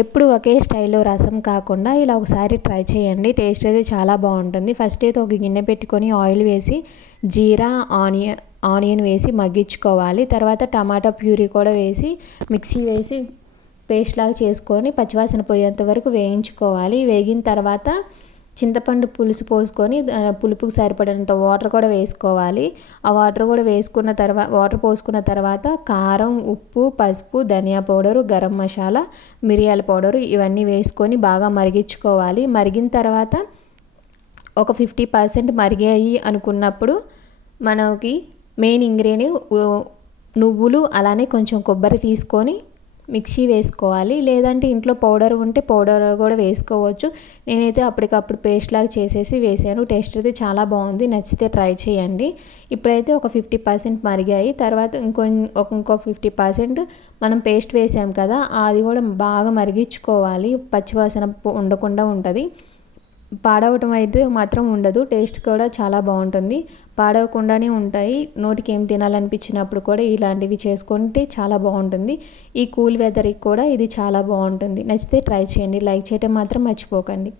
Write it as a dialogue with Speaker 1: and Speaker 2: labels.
Speaker 1: ఎప్పుడు ఒకే స్టైల్లో రసం కాకుండా ఇలా ఒకసారి ట్రై చేయండి. టేస్ట్ అయితే చాలా బాగుంటుంది. ఫస్ట్ అయితే ఒక గిన్నె పెట్టుకొని ఆయిల్ వేసి జీరా ఆనియన్ ఆనియన్ వేసి మగ్గించుకోవాలి. తర్వాత టమాటా ప్యూరీ కూడా వేసి మిక్సీ వేసి పేస్ట్ లాగా చేసుకొని పచ్చివాసన పోయేంత వరకు వేయించుకోవాలి. వేగిన తర్వాత చింతపండు పులుసు పోసుకొని పులుపుకి సరిపడినంత వాటర్ కూడా వేసుకోవాలి. ఆ వాటర్ కూడా వేసుకున్న తర్వాత వాటర్ పోసుకున్న తర్వాత కారం ఉప్పు పసుపు ధనియా పౌడరు గరం మసాలా మిరియాల పౌడరు ఇవన్నీ వేసుకొని బాగా మరిగించుకోవాలి. మరిగిన తర్వాత ఒక ఫిఫ్టీ పర్సెంట్ మరిగాయి అనుకున్నప్పుడు మనకి మెయిన్ ఇంగ్రీడియంట్ నువ్వులు అలానే కొంచెం కొబ్బరి తీసుకొని మిక్సీ వేసుకోవాలి. లేదంటే ఇంట్లో పౌడర్ ఉంటే పౌడర్ కూడా వేసుకోవచ్చు. నేనైతే అప్పటికప్పుడు పేస్ట్ లాగా చేసేసి వేసాను. టేస్ట్ అయితే చాలా బాగుంది. నచ్చితే ట్రై చేయండి. ఇప్పుడైతే ఒక ఫిఫ్టీ పర్సెంట్ మరిగాయి. తర్వాత ఇంకొ ఇంకో ఫిఫ్టీ పర్సెంట్ మనం పేస్ట్ వేసాం కదా అది కూడా బాగా మరిగించుకోవాలి. పచ్చివాసన ఉండకుండా ఉంటుంది. పాడవటం అయితే మాత్రం ఉండదు. టేస్ట్ కూడా చాలా బాగుంటుంది. పాడవకుండానే ఉంటాయి. నోటికి ఏం తినాలనిపించినప్పుడు కూడా ఇలాంటివి చేసుకుంటే చాలా బాగుంటుంది. ఈ కూల్ వెదర్కి కూడా ఇది చాలా బాగుంటుంది. నచ్చితే ట్రై చేయండి. లైక్ చేయటం మాత్రం మర్చిపోకండి.